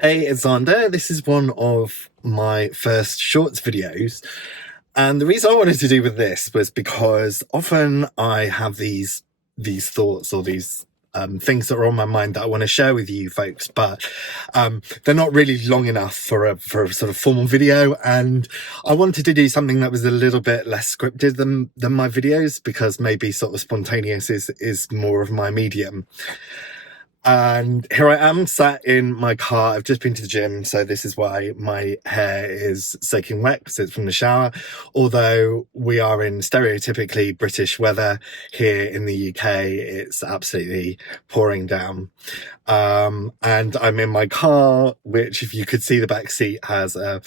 Hey, it's Xander. This is one of my first shorts videos. And the reason I wanted to do with this was because often I have these thoughts or these things that are on my mind that I want to share with you folks, but they're not really long enough for a sort of formal video. And I wanted to do something that was a little bit less scripted than my videos, because maybe sort of spontaneous is more of my medium. And here I am sat in my car. I've just been to the gym, so this is why my hair is soaking wet, because it's from the shower. Although we are in stereotypically British weather here in the UK, it's absolutely pouring down. And I'm in my car, which, if you could see the back seat, has a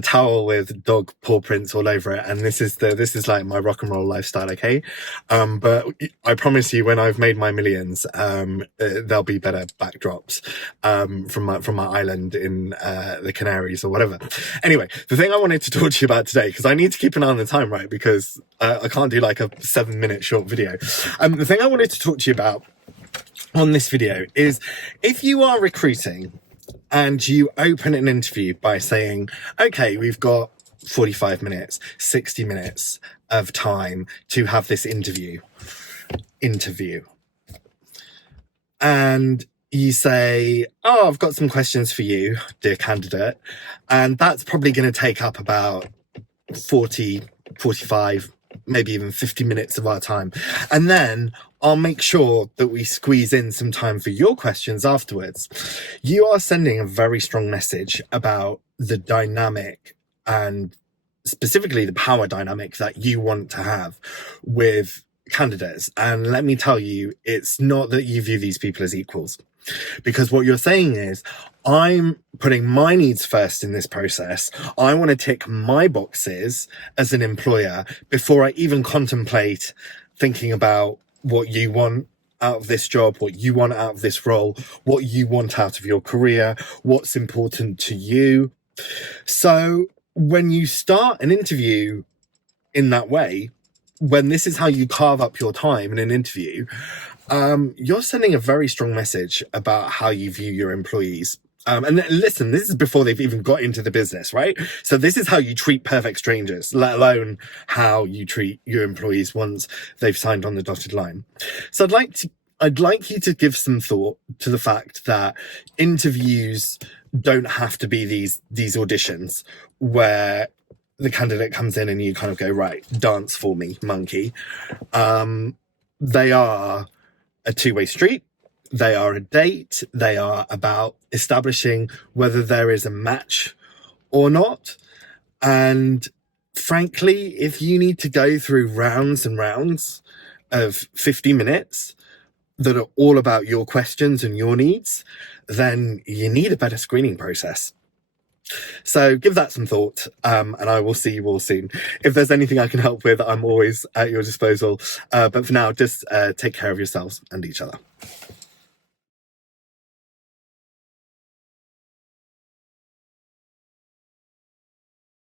towel with dog paw prints all over it, and this is like my rock and roll lifestyle, okay? But I promise you, when I've made my millions, there'll be better backdrops from my island in the Canaries or whatever. Anyway, the thing I wanted to talk to you about today, because I need to keep an eye on the time, right? Because I can't do like a 7-minute short video. The thing I wanted to talk to you about on this video is, if you are recruiting and you open an interview by saying, okay, we've got 45 minutes, 60 minutes of time to have this interview. And you say, oh, I've got some questions for you, dear candidate. And that's probably going to take up about 40, 45, maybe even 50 minutes of our time. And then I'll make sure that we squeeze in some time for your questions afterwards. You are sending a very strong message about the dynamic, and specifically the power dynamic, that you want to have with candidates. And let me tell you, it's not that you view these people as equals. Because what you're saying is, I'm putting my needs first in this process. I want to tick my boxes as an employer before I even contemplate thinking about what you want out of this job, what you want out of this role, what you want out of your career, what's important to you. So when you start an interview in that way, when this is how you carve up your time in an interview, you're sending a very strong message about how you view your employees. And listen, this is before they've even got into the business, right? So this is how you treat perfect strangers, let alone how you treat your employees once they've signed on the dotted line. So I'd like you to give some thought to the fact that interviews don't have to be these auditions where the candidate comes in and you kind of go, right, dance for me, monkey. They are a two-way street. They are a date. They are about establishing whether there is a match or not. And frankly, if you need to go through rounds and rounds of 50 minutes that are all about your questions and your needs, then you need a better screening process. So give that some thought, and I will see you all soon. If there's anything I can help with, I'm always at your disposal. But for now, just take care of yourselves and each other.